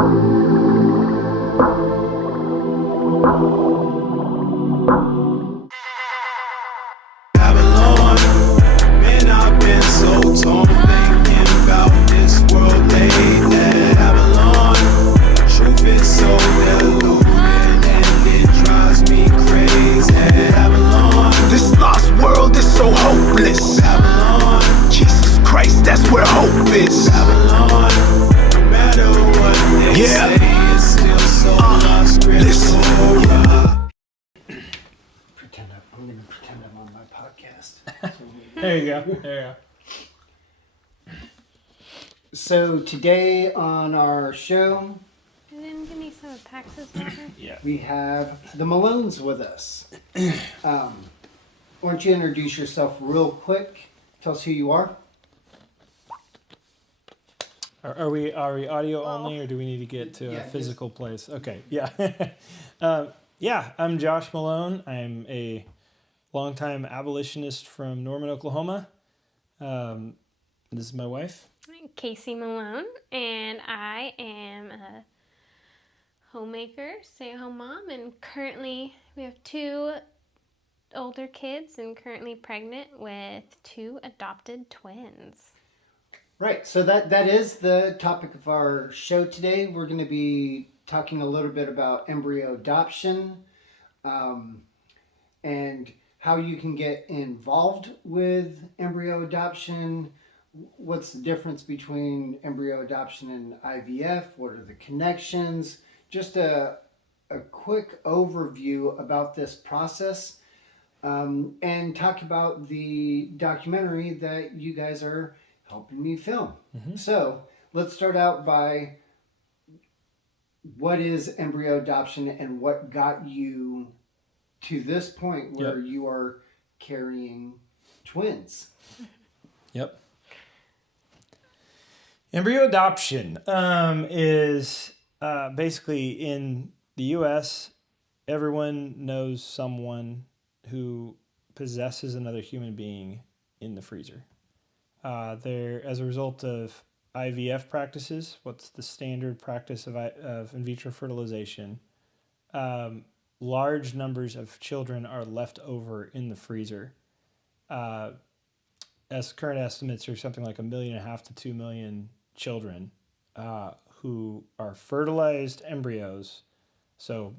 Babylon, man, I've been so torn thinking about this world lately. Babylon, truth is so deluded and it drives me crazy. Babylon, this lost world is so hopeless. Babylon, Jesus Christ, that's where hope is. Babylon, no matter what they say, it's still so lost, listen. I'm going to pretend I'm on my podcast. There you go. There you go. So today on our show, And then give me some of Pax's water. Yeah. we have the Malones with us. Why don't you introduce yourself real quick? Tell us who you are. Are we audio only, or do we need to get to Yeah, a physical place? Okay. Yeah. Yeah. I'm Josh Malone. I'm a longtime abolitionist from Norman, Oklahoma. This is my wife. I'm Casey Malone, and I am a homemaker, stay-at-home mom, and currently we have 2 older kids and currently pregnant with 2 adopted twins. Right, so that is the topic of our show today. We're going to be talking a little bit about embryo adoption and how you can get involved with embryo adoption. What's the difference between embryo adoption and IVF? What are the connections? Just a quick overview about this process, and talk about the documentary that you guys are helping me film. Mm-hmm. So let's start out by what is embryo adoption and what got you to this point where you are carrying twins. Yep. Embryo adoption is basically in the U.S., everyone knows someone who possesses another human being in the freezer. There, as a result of IVF practices, what's the standard practice of in vitro fertilization, large numbers of children are left over in the freezer. As current estimates are something like 1.5 million to 2 million children who are fertilized embryos. So,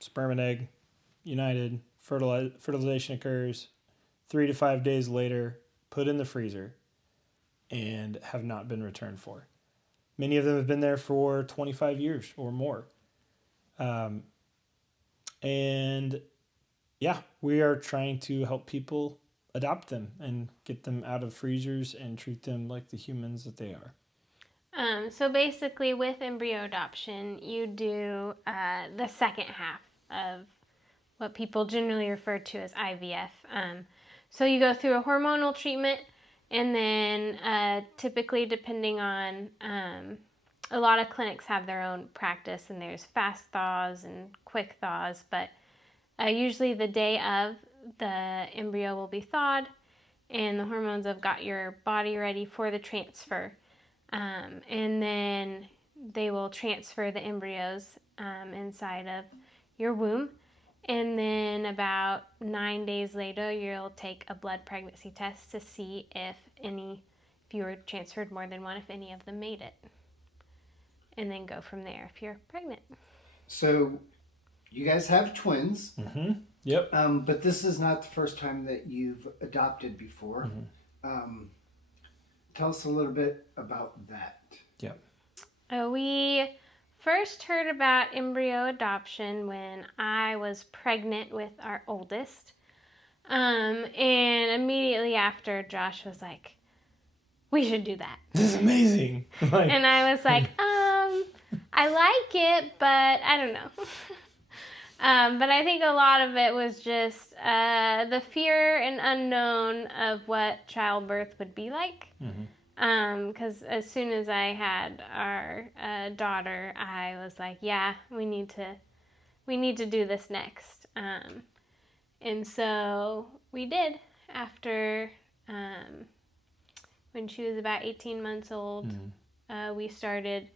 sperm and egg united, fertilization occurs, 3 to 5 days later, put in the freezer, and have not been returned for. Many of them have been there for 25 years or more. And yeah, we are trying to help people adopt them and get them out of freezers and treat them like the humans that they are. So basically with embryo adoption, you do the second half of what people generally refer to as IVF. So you go through a hormonal treatment, and then typically depending on, a lot of clinics have their own practice, and there's fast thaws and quick thaws, but usually the day of, the embryo will be thawed and the hormones have got your body ready for the transfer. And then they will transfer the embryos inside of your womb. And then about 9 days later, you'll take a blood pregnancy test to see if you were transferred more than one, if any of them made it. And then go from there if you're pregnant. So you guys have twins. Mm-hmm. Yep. But this is not the first time that you've adopted before. Mm-hmm. Tell us a little bit about that. Yep. We first heard about embryo adoption when I was pregnant with our oldest. And immediately after, Josh was like, we should do that. This is amazing. And I was like, I like it, but I don't know. But I think a lot of it was just the fear and unknown of what childbirth would be like. Because as soon as I had our daughter, I was like, yeah, we need to do this next. And so we did. After when she was about 18 months old, we started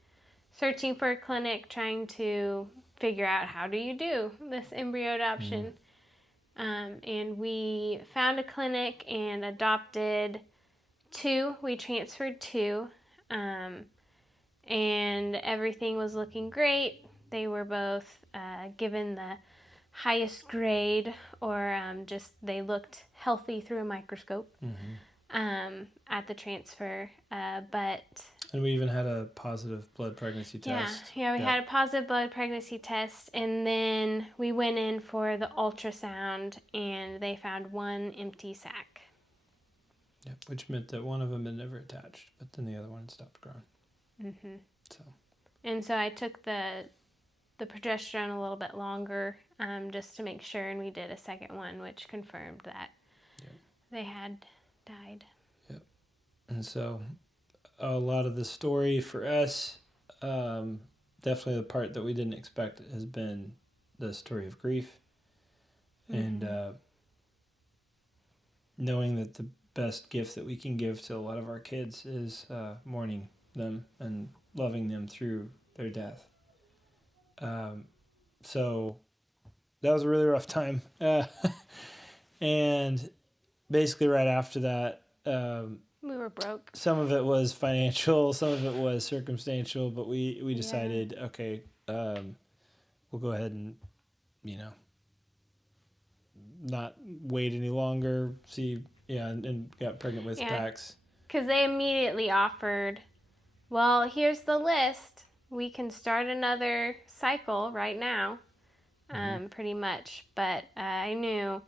searching for a clinic, trying to figure out how do you do this embryo adoption. And we found a clinic and adopted 2. We transferred 2. And everything was looking great. They were both given the highest grade, or just they looked healthy through a microscope at the transfer. And we even had a positive blood pregnancy test. Yeah, we had a positive blood pregnancy test, and then we went in for the ultrasound, and they found 1 empty sac. Yep, which meant that one of them had never attached, but then the other one stopped growing. And so I took the progesterone a little bit longer, just to make sure, and we did a second one, which confirmed that they had died. Yep. And so a lot of the story for us, definitely the part that we didn't expect, has been the story of grief. And knowing that the best gift that we can give to a lot of our kids is mourning them and loving them through their death. So that was a really rough time. And basically right after that, we were broke. Some of it was financial, some of it was circumstantial, but we decided, okay, we'll go ahead and, not wait any longer, and got pregnant with Pax. Because they immediately offered, well, here's the list. We can start another cycle right now, pretty much. But I knew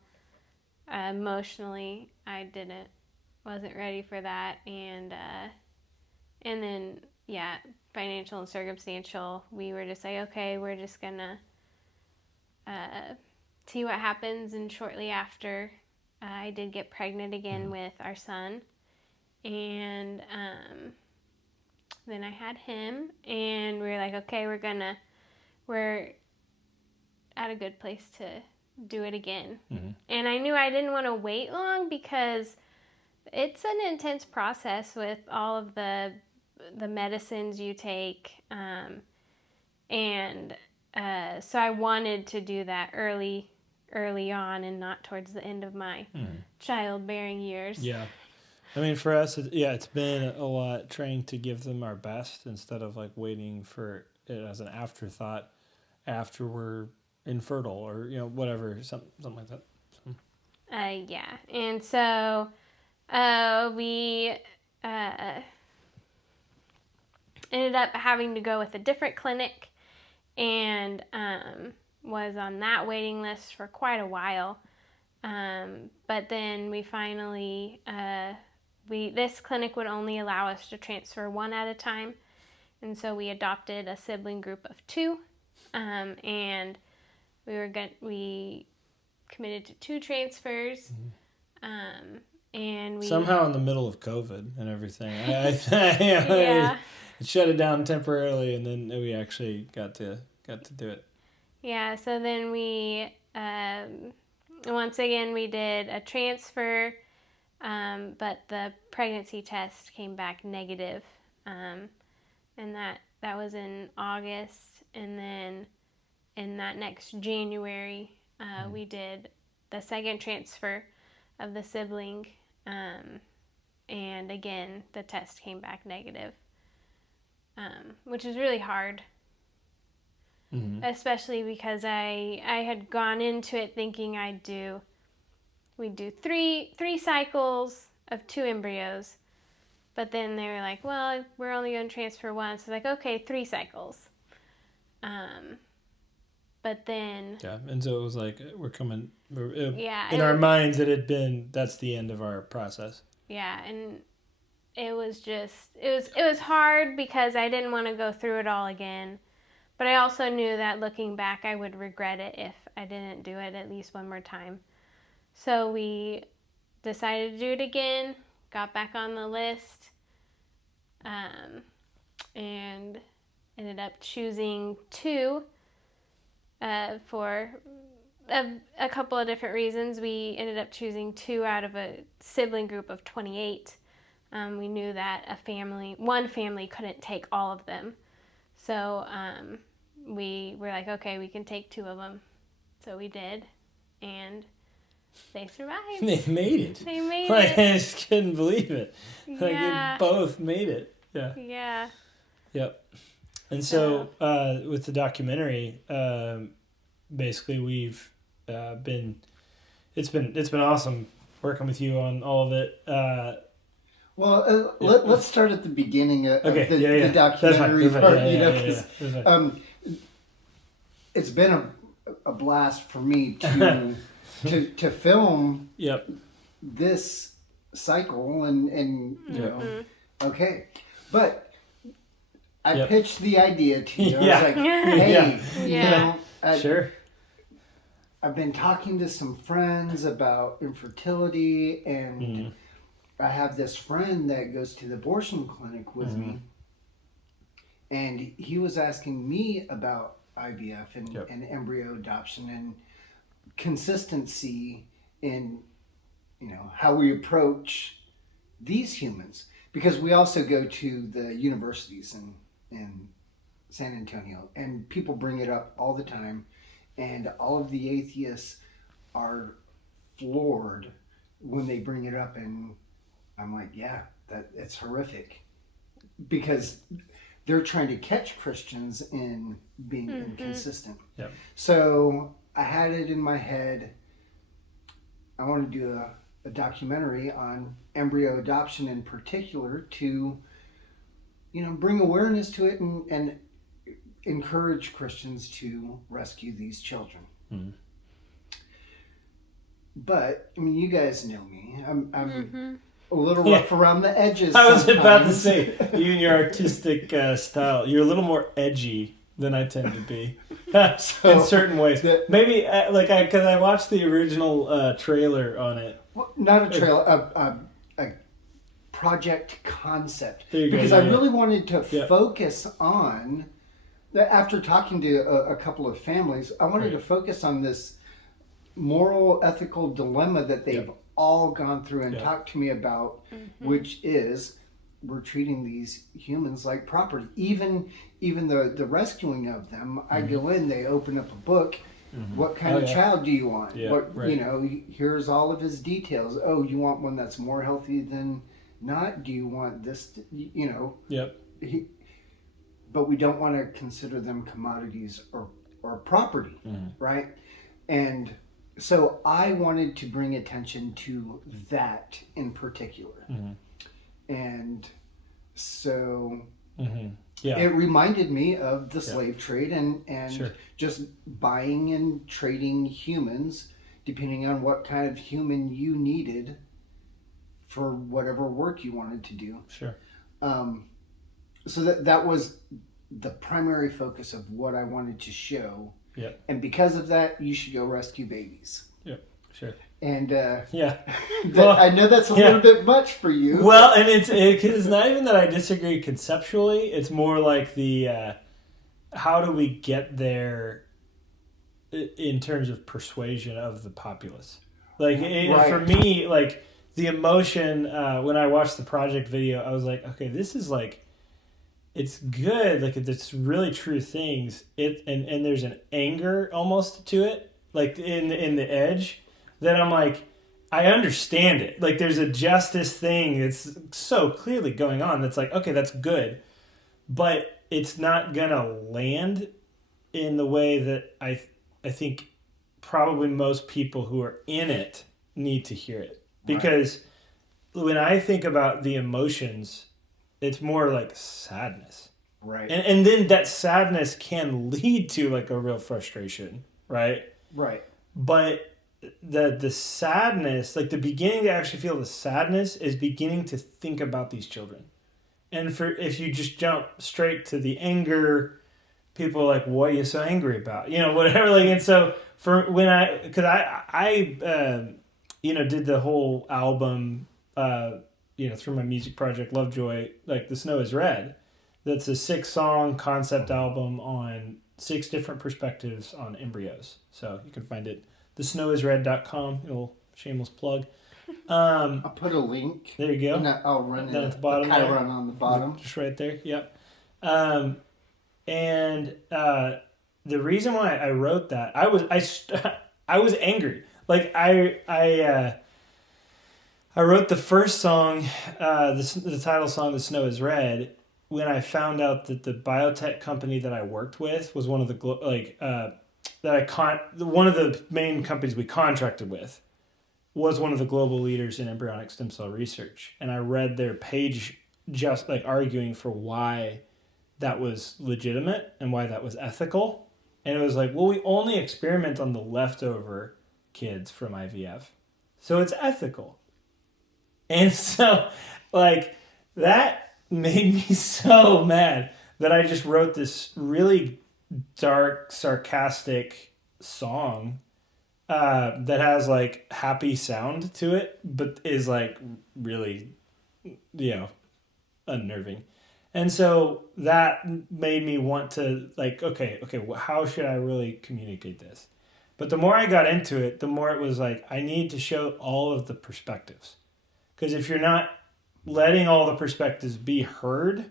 emotionally I wasn't ready for that. And then, financial and circumstantial, we were just like, okay, we're just going to see what happens. And shortly after, I did get pregnant again with our son. And then I had him, and we were like, okay, we're at a good place to do it again. And I knew I didn't want to wait long, because it's an intense process with all of the medicines you take. So I wanted to do that early on, and not towards the end of my childbearing years. Yeah. I mean, for us, it's been a lot trying to give them our best instead of like waiting for it as an afterthought after we're infertile or, whatever, something like that. And so we ended up having to go with a different clinic, and was on that waiting list for quite a while. But then we finally, this clinic would only allow us to transfer 1 at a time. And so we adopted a sibling group of 2. And we committed to 2 transfers. And we somehow in the middle of COVID and everything, it shut it down temporarily, and then we actually got to do it. Yeah. So then we, once again, we did a transfer, but the pregnancy test came back negative, and that was in August, and then in that next January, we did the second transfer of the sibling, and again, the test came back negative, which is really hard. Especially because I had gone into it thinking we'd do three cycles of 2 embryos, but then they were like, well, we're only going to transfer 1, so like, okay, 3 cycles. But then and so it was like in in our minds that's the end of our process. And it was hard because I didn't want to go through it all again. But I also knew that looking back, I would regret it if I didn't do it at least one more time. So we decided to do it again, got back on the list, and ended up choosing 2 for a couple of different reasons. We ended up choosing 2 out of a sibling group of 28. We knew that one family couldn't take all of them. So we were like, okay, we can take 2 of them. So we did, and they survived. They made it. They made Like, it. I just couldn't believe it. Like, Yeah. they both made it. Yeah. Yeah. Yep. And so with the documentary, basically we've it's been awesome working with you on all of it. Let's start at the beginning of Okay, the documentary That's fine. part. That's fine. It's been a blast for me to to film Yep. this cycle and you know, okay, but I Yep. pitched the idea to you. Yeah. I was like, hey, Yeah. you know, Sure. I've been talking to some friends about infertility, and I have this friend that goes to the abortion clinic with me, and he was asking me about IVF and embryo adoption and consistency in, you know, how we approach these humans, because we also go to the universities in San Antonio, and people bring it up all the time, and all of the atheists are floored when they bring it up, and I'm like, yeah, it's horrific, because they're trying to catch Christians in being inconsistent. Yep. So I had it in my head, I want to do a documentary on embryo adoption in particular to, you know, bring awareness to it and encourage Christians to rescue these children. But I mean, you guys know me. I'm a little rough around the edges. I was about to sometimes. say, you and your artistic style, you're a little more edgy than I tend to be in certain ways. Maybe because I watched the original trailer on it. Well, not a trailer, a project concept. There you go, Because yeah, I really wanted to Yeah. focus on, after talking to a couple of families, I wanted to focus on this moral, ethical dilemma that they've all gone through and talked to me about, which is we're treating these humans like property. Even the rescuing of them, I go in, they open up a book. What kind of child do you want? Yeah, What right. you know? Here's all of his details. Oh, you want one that's more healthy than not? Do you want this? You know. Yep. But we don't want to consider them commodities or property, right? And so I wanted to bring attention to that in particular, and so. Yeah. It reminded me of the slave trade and Sure. just buying and trading humans, depending on what kind of human you needed for whatever work you wanted to do. Sure. So that was the primary focus of what I wanted to show. Yep. And because of that, you should go rescue babies. Yep. Sure. And Yeah. I know that's a little bit much for you. Well, and it's not even that I disagree conceptually. It's more like the how do we get there in terms of persuasion of the populace. Like for me, like the emotion when I watched the project video, I was like, okay, this is like, it's good. Like it's really true things. And there's an anger almost to it, like in the edge. That I'm like, I understand it. Like there's a justice thing that's so clearly going on. That's like, okay, that's good, but it's not gonna land in the way that I think probably most people who are in it need to hear it. Because when I think about the emotions, it's more like sadness, Right. and then that sadness can lead to like a real frustration, right? Right. But the sadness, like the beginning to actually feel the sadness is beginning to think about these children. And if you just jump straight to the anger, people are like, what are you so angry about? You know, whatever. Like, and so for when I did the whole album, through my music project, Lovejoy, like The Snow is Red. That's a 6-song concept album on 6 different perspectives on embryos. So you can find it thesnowisred.com, a little shameless plug. I'll put a link. There you go. And I'll run Down it at the bottom kind of there. run on the bottom. Just right there, yep. And the reason why I wrote that, I was angry. Like I wrote the first song, the title song, "The Snow Is Red," when I found out that the biotech company that I worked with was one of the one of the main companies we contracted with was one of the global leaders in embryonic stem cell research. And I read their page just like arguing for why that was legitimate and why that was ethical. And it was like, well, we only experiment on the leftover kids from IVF. So it's ethical. And so, like, that made me so mad that I just wrote this really dark, sarcastic song that has, like, happy sound to it, but is, like, really, unnerving. And so that made me want to, like, okay, how should I really communicate this? But the more I got into it, the more it was like, I need to show all of the perspectives. Because if you're not letting all the perspectives be heard,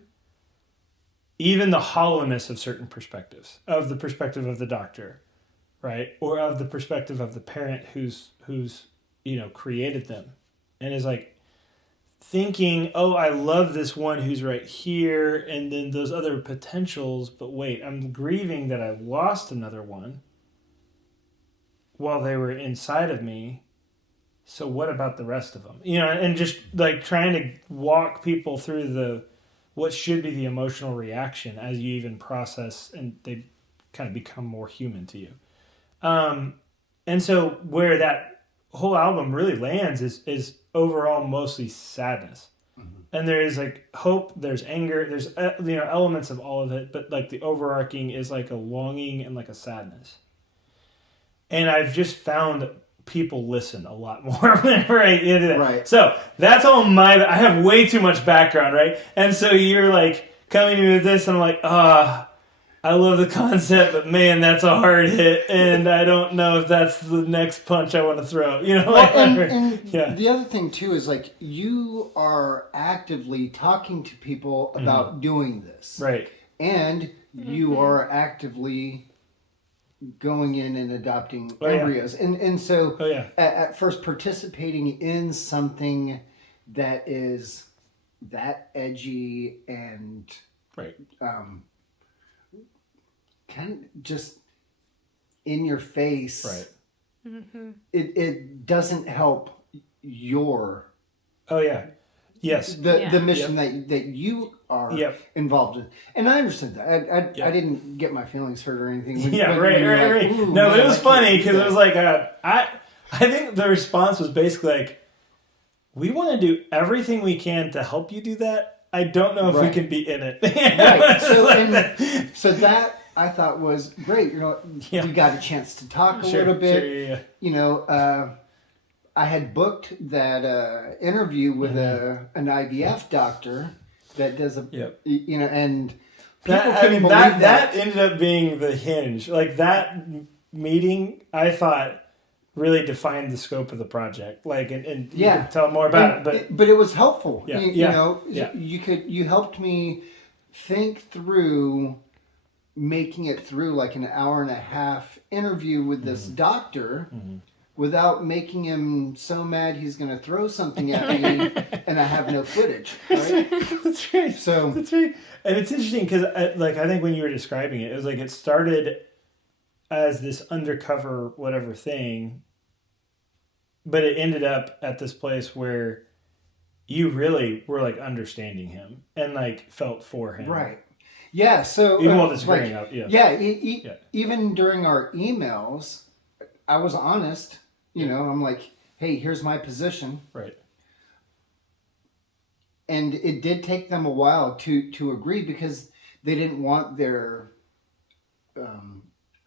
even the hollowness of certain perspectives, of the perspective of the doctor, right? Or of the perspective of the parent who's created them and is like thinking, oh, I love this one who's right here, and then those other potentials, but wait, I'm grieving that I lost another one while they were inside of me. So what about the rest of them? And just like trying to walk people through what should be the emotional reaction as you even process and they kind of become more human to you. And so where that whole album really lands is overall mostly sadness. Mm-hmm. And there is like hope, there's anger, there's elements of all of it, but like the overarching is like a longing and like a sadness. And I've just found people listen a lot more whenever I do that. Right. So that's all I have way too much background, right? And so you're like coming to me with this and I'm like, I love the concept, but man, that's a hard hit, and I don't know if that's the next punch I want to throw. The other thing too is like you are actively talking to people about doing this, right? And you are actively going in and adopting embryos, and so at first participating in something that is that edgy and right. Kind of just in your face, right? Mm-hmm. It doesn't help your the mission that you are involved in, and I understood that. I didn't get my feelings hurt or anything. Right. No, but it was funny because it was like I think the response was basically like, we want to do everything we can to help you do that. I don't know if we can be in it. Right. So that I thought was great. We got a chance to talk a little bit. I had booked that interview with an IVF doctor that does and people couldn't believe that ended up being the hinge. Like that meeting, I thought really defined the scope of the project. Like, and you could tell more about it, but it was helpful. Yeah. You helped me think through making it through like an hour and a half interview with this doctor without making him so mad he's going to throw something at me and I have no footage. Right? That's right. So that's right. And it's interesting because I think when you were describing it, it was like it started as this undercover whatever thing, but it ended up at this place where you really were like understanding him and like felt for him. Right. Yeah, so even while this growing up, even during our emails, I was honest. I'm like, hey, here's my position. Right. And it did take them a while to agree because they didn't want their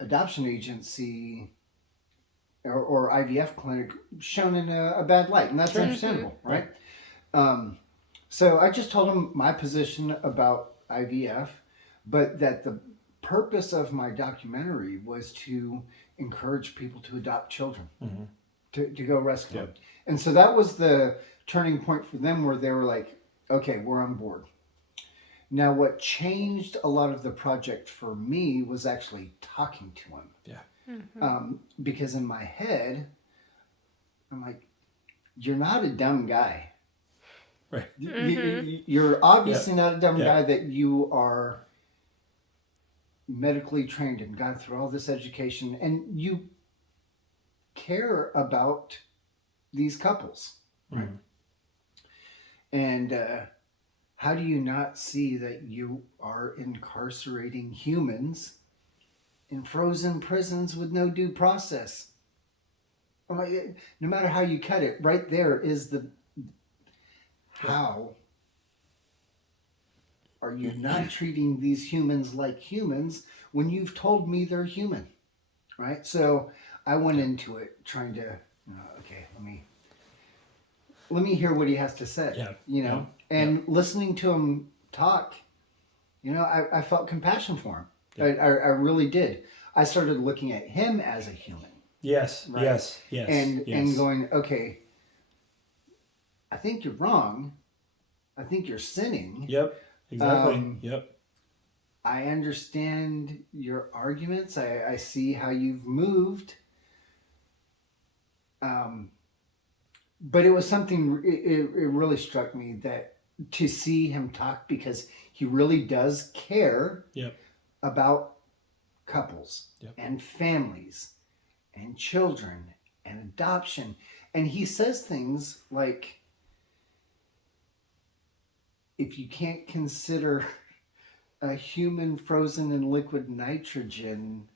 adoption agency or IVF clinic shown in a bad light, and that's understandable, right? So I just told them my position about IVF. But that the purpose of my documentary was to encourage people to adopt children, to go rescue them. And so that was the turning point for them where they were like, okay, we're on board. Now, what changed a lot of the project for me was actually talking to him. Yeah. Because in my head, I'm like, you're not a dumb guy. Right. You're obviously not a dumb guy, that you are medically trained and gone through all this education, and you care about these couples. Right. And how do you not see that you are incarcerating humans in frozen prisons with no due process? No matter how you cut it, right there is the how are you not treating these humans like humans when you've told me they're human, right? So I went into it trying to, okay, let me hear what he has to say. And listening to him talk, I felt compassion for him. Yeah. I really did. I started looking at him as a human. Yes. Right? Yes. And going, okay, I think you're wrong. I think you're sinning. Yep. Exactly. Yep. I understand your arguments. I see how you've moved. But it was something, it really struck me that to see him talk, because he really does care about couples and families and children and adoption. And he says things like, if you can't consider a human frozen in liquid nitrogen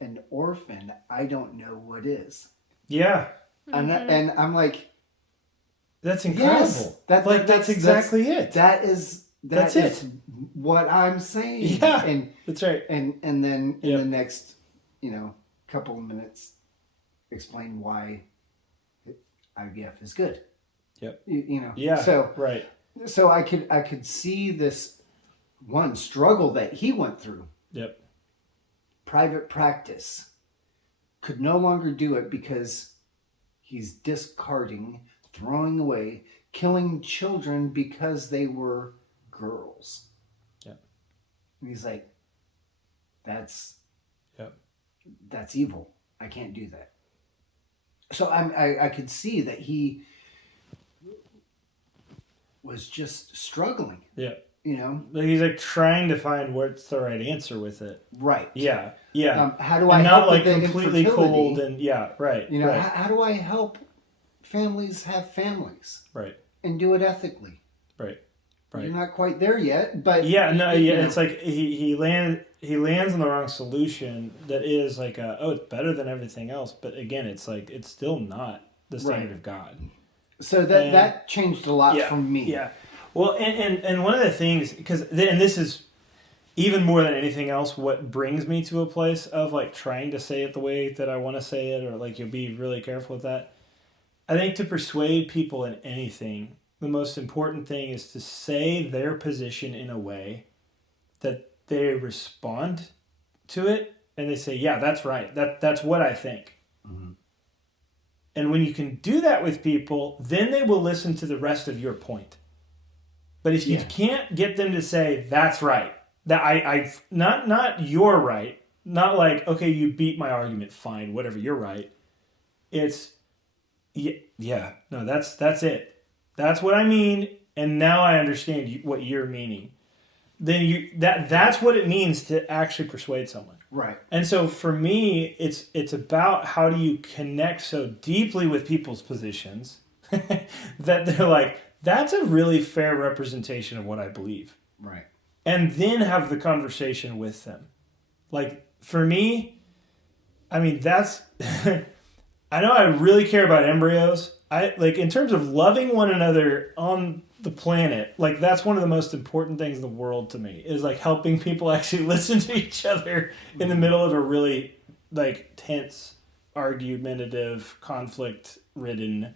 an orphan, I don't know what is. Yeah. And I'm like, that's incredible. Yes, that's exactly it. That's it. What I'm saying. Yeah. And that's right. And then in the next, couple of minutes, explain why IVF is good. Yep. Yeah. So right. So I could see this one struggle that he went through. Yep. Private practice. Could no longer do it because he's discarding, throwing away, killing children because they were girls. Yep. And he's like, that's evil. I can't do that. So I could see that he was just struggling. Yeah. He's like trying to find what's the right answer with it. Right. Yeah. Yeah. How do I help not completely cold and right. Right. How do I help families have families? Right. And do it ethically. Right. Right. You're not quite there yet, but it's like he lands on the wrong solution that is like it's better than everything else, but again it's like it's still not the standard of God. So that changed a lot for me. Yeah. Well, and one of the things, and this is even more than anything else, what brings me to a place of like trying to say it the way that I want to say it, or like you'll be really careful with that. I think to persuade people in anything, the most important thing is to say their position in a way that they respond to it and they say, yeah, that's right. That's what I think. Mm-hmm. And when you can do that with people, then they will listen to the rest of your point. But if you can't get them to say, that's right, that I not you're right, not like, okay, you beat my argument, fine, whatever, you're right. It's, no, that's it. That's what I mean, and now I understand what you're meaning. Then that's what it means to actually persuade someone. Right. And so for me, it's about how do you connect so deeply with people's positions that they're like, that's a really fair representation of what I believe. Right. And then have the conversation with them. Like, for me, I mean, that's... I know I really care about embryos. In terms of loving one another on the planet, like, that's one of the most important things in the world to me, is, like, helping people actually listen to each other in the middle of a really, like, tense, argumentative, conflict-ridden,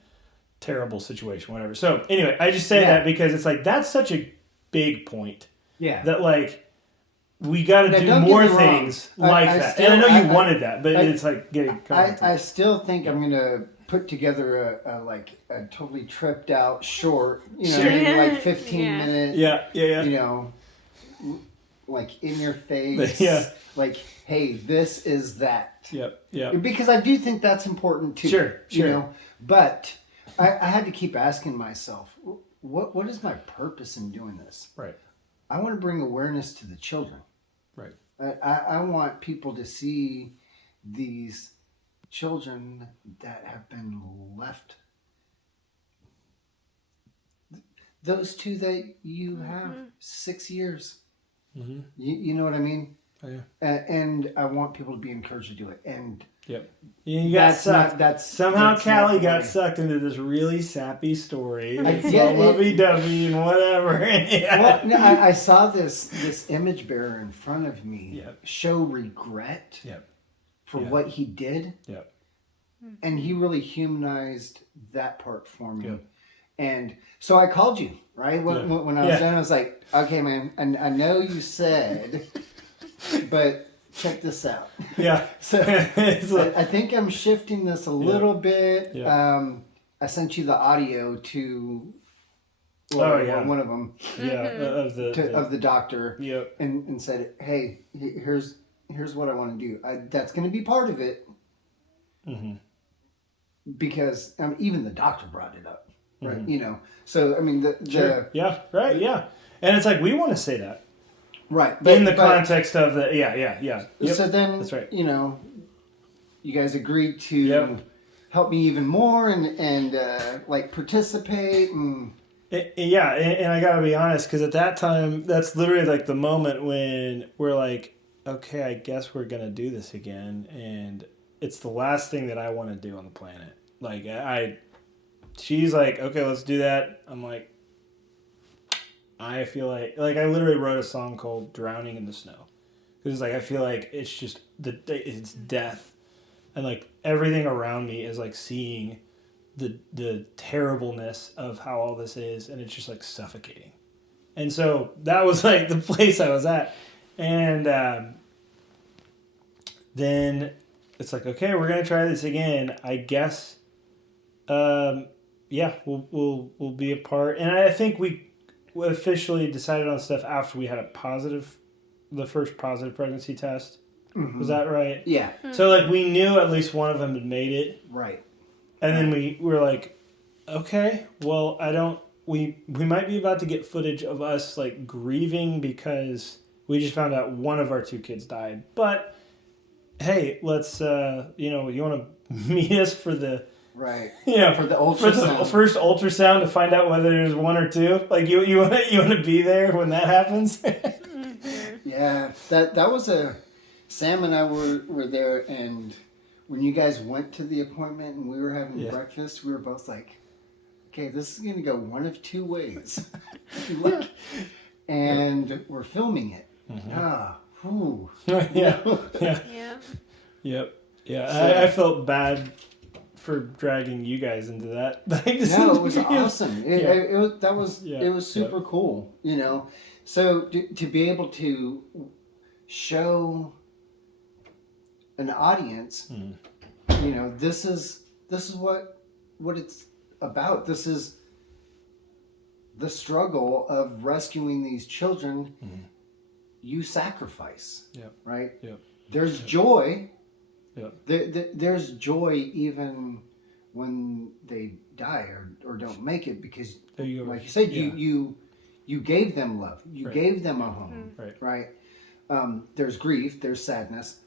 terrible situation, whatever. So anyway, I just say that because it's like that's such a big point. Yeah. That like we got to do more things like that. And I know you wanted that, but it's like getting. I still think I'm gonna put together a totally tripped out short, maybe like 15 minute. Yeah. You know, like in your face. Yeah. Like, hey, this is that. Yep. Because I do think that's important too. Sure. You know, but I had to keep asking myself, what is my purpose in doing this? Right. I want to bring awareness to the children. Right. I want people to see these children that have been left. Those two that you have 6 years. Mm-hmm. You know what I mean? Oh, yeah. And I want people to be encouraged to do it. And Yep. You got sucked. Somehow that's Callie not got the way. sucked into this really sappy story. I It's get all it. lovey-dovey and whatever. Yeah. Well, no, I saw this image bearer in front of me Yep. show regret Yep. for Yeah. what he did. Yep. And he really humanized that part for me. Yep. And so I called you, right? When I was Yeah. done, I was like, okay, man, I know you said, but check this out. Yeah. So It's like- I think I'm shifting this a little bit. Yeah. I sent you the audio to one of them yeah. of the doctor Yep. and said, hey, here's what I want to do. That's going to be part of it. Mm-hmm. Because even the doctor brought it up, right? Mm-hmm. You know, so I mean, Sure. Yeah. Right. Yeah. And it's like we want to say that right in the context of the yeah. Yep. So then, That's right. You know, you guys agreed to Yep. help me even more and like participate and Yeah, and I gotta be honest, because at that time, that's literally like the moment when we're like, okay, I guess we're gonna do this again, and it's the last thing that I want to do on the planet. Like she's like, okay, let's do that. I'm like, I feel like I literally wrote a song called "Drowning in the Snow," because it's like I feel like it's just it's death, and like everything around me is like seeing the terribleness of how all this is, and it's just like suffocating. And so that was like the place I was at, and then it's like, okay, we're gonna try this again. I guess, yeah, we'll be a part. And I think we officially decided on stuff after we had the first positive pregnancy test. Mm-hmm. Was that right? yeah, So like we knew at least one of them had made it. right. And then we were like, okay, well, we might be about to get footage of us like grieving because we just found out one of our two kids died. But hey, let's you want to meet us for the Right. for the for the ultrasound. first ultrasound to find out whether there's one or two. Like you want to be there when that happens. Yeah, that was Sam and I were there, and when you guys went to the appointment and we were having breakfast, we were both like, okay, this is going to go one of two ways. Look. And we're filming it. Whew. Yeah. Yeah. Yeah. So- I felt bad for dragging you guys into that. No, it was awesome. It was super Yeah. cool, you know. So to be able to show an audience, you know, this is what it's about. This is the struggle of rescuing these children. You sacrifice, right? Yep. There's joy. Yep. There's joy even when they die or don't make it, because There you go. like you said, Yeah. you gave them love, you Right. gave them a home, Right. There's grief, there's sadness,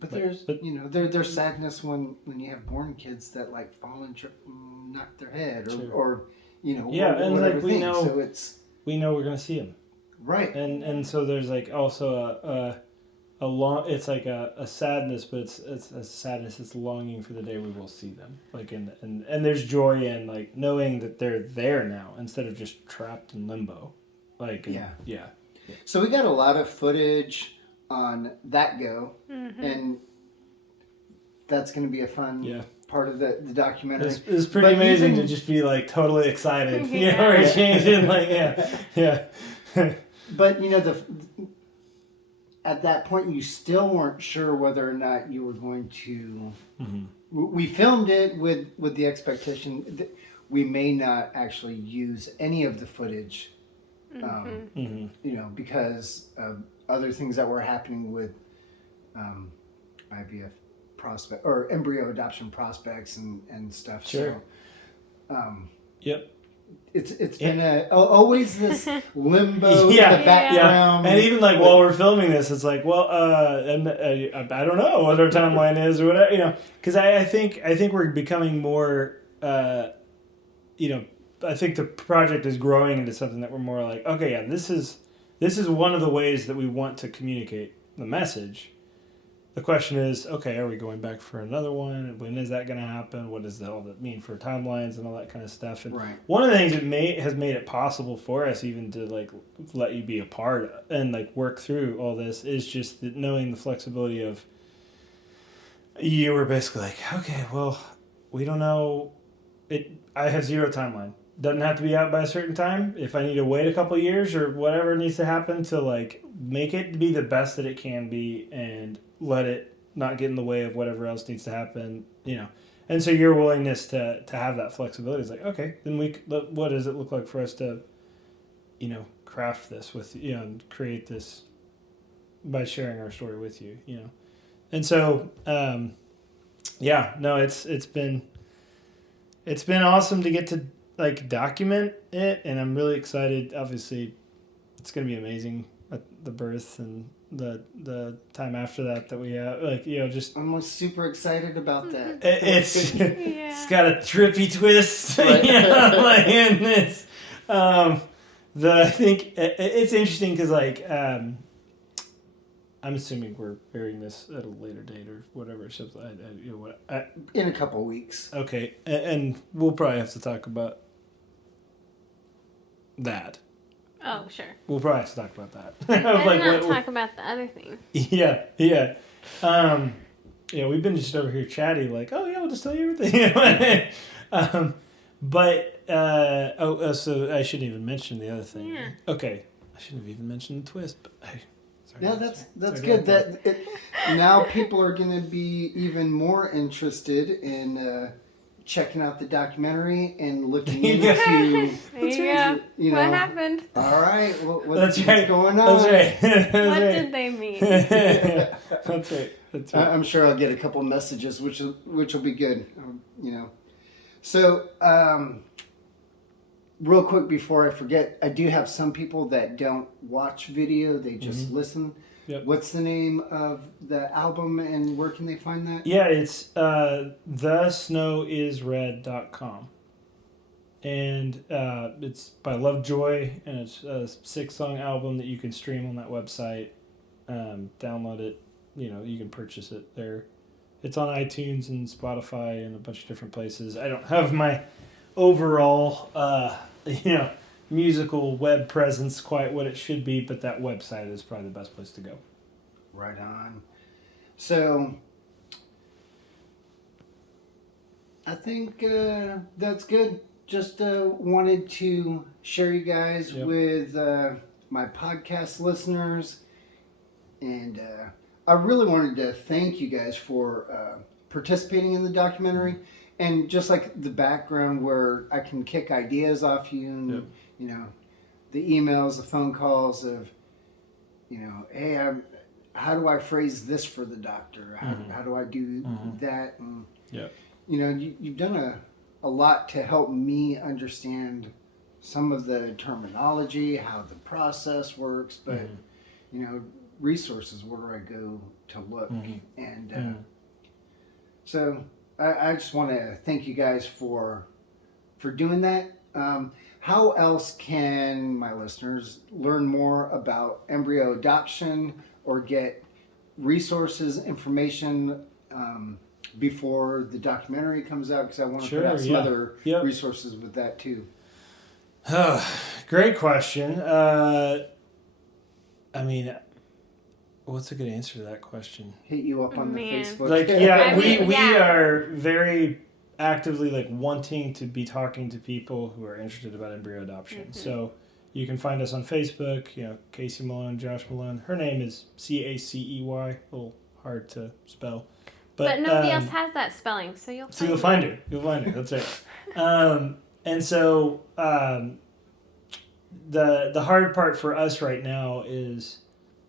but Right. there's sadness when you have born kids that like fall and trip and knock their head or Yeah, or and whatever like we thing. know, So it's we know we're gonna see him, right. and so there's like also a long. It's like a sadness, but it's a sadness. It's longing for the day we will see them. Like and there's joy in like knowing that they're there now instead of just trapped in limbo. Like yeah. So we got a lot of footage on that go, and that's going to be a fun part of the documentary. It's pretty But amazing even- to just be like totally excited. You Yeah. know, or changing like yeah. But at that point, you still weren't sure whether or not you were going to. We filmed it with the expectation that we may not actually use any of the footage You know, because of other things that were happening with IVF prospect or embryo adoption prospects and stuff. Sure. So, Yep. it's been always this limbo in Yeah. the background. And even like while we're filming this, it's like, well, and I don't know what our timeline is or whatever, you know, because I think we're becoming more, you know, I think the project is growing into something that we're more like, okay, yeah, this is one of the ways that we want to communicate the message. The question is, okay, are we going back for another one? When is that going to happen? What does all that mean for timelines and all that kind of stuff? And Right. one of the things that has made it possible for us even to like let you be a part and like work through all this is just that knowing the flexibility of you were basically like, okay, well, we don't know. I have zero timeline. Doesn't have to be out by a certain time. If I need to wait a couple years or whatever needs to happen to like make it be the best that it can be and let it not get in the way of whatever else needs to happen, you know. And so your willingness to have that flexibility is like, okay, then what does it look like for us to, you know, craft this with, you know, and create this by sharing our story with you, you know. And so, yeah, no, it's been awesome to get to like document it, and I'm really excited. Obviously, it's going to be amazing at the birth and the time after that we have, like, you know, just I'm super excited about that. it's got a trippy twist, you know, like, and it's I think it's interesting because like I'm assuming we're airing this at a later date or whatever. So In a couple of weeks. Okay, and we'll probably have to talk about that. Oh, sure. We'll probably have to talk about that. And not talk about the other thing. Yeah. Yeah, we've been just over here chatty, like, oh yeah, we'll just tell you everything. So I shouldn't even mention the other thing. Yeah. Okay, I shouldn't have even mentioned the twist, but sorry. Yeah, that's good. Now people are going to be even more interested in checking out the documentary and looking into. There you go. You know, what happened? All right, That's what's right. going on? That's right. What did they mean? That's right. That's right. I'm sure I'll get a couple messages, which will be good. You know, so real quick before I forget, I do have some people that don't watch video; they just listen. Yep. What's the name of the album and where can they find that? Yeah, it's thesnowisred.com. And it's by Lovejoy, and it's a 6-song album that you can stream on that website. Download it. You know, you can purchase it there. It's on iTunes and Spotify and a bunch of different places. I don't have my overall, musical web presence quite what it should be, but that website is probably the best place to go. Right on. So I think that's good. Just wanted to share you guys with my podcast listeners, and I really wanted to thank you guys for participating in the documentary. And just like the background where I can kick ideas off you and, you know, the emails, the phone calls of, you know, hey, how do I phrase this for the doctor? How do I do that? And, you know, you've done a lot to help me understand some of the terminology, how the process works, but, you know, resources, where do I go to look? And so I just want to thank you guys for doing that. How else can my listeners learn more about embryo adoption or get resources, information before the documentary comes out? Because I want to put out some other resources with that too. Great question. I mean, what's a good answer to that question? Hit you up on the Facebook. Like, we are very actively like wanting to be talking to people who are interested about embryo adoption. So you can find us on Facebook. You know, Casey Malone, Josh Malone. Her name is Cacey, a little hard to spell. But nobody else has that spelling, so you'll find her. You'll find her. That's right. And so the hard part for us right now is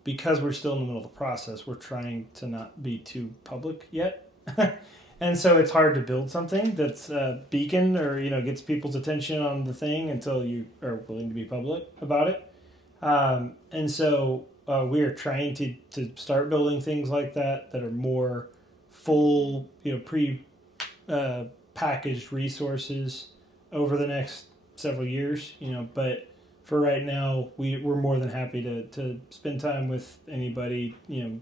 because we're still in the middle of the process, we're trying to not be too public yet. And so it's hard to build something that's a beacon or, gets people's attention on the thing until you are willing to be public about it. And so we are trying to start building things like that are more full, packaged resources over the next several years, but for right now, we're more than happy to spend time with anybody,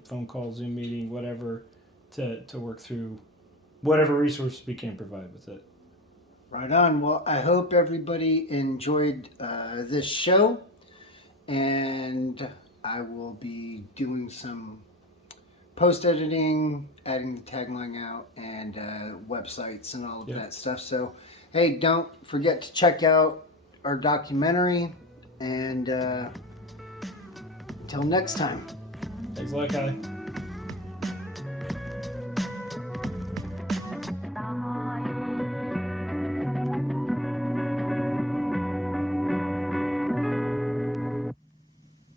phone call, Zoom meeting, whatever, to work through whatever resources we can provide with it. Right on. Well, I hope everybody enjoyed this show, and I will be doing some post editing, adding the tagline out, and websites and all of that stuff. So, hey, don't forget to check out our documentary, and until next time. Thanks a lot, Kylie.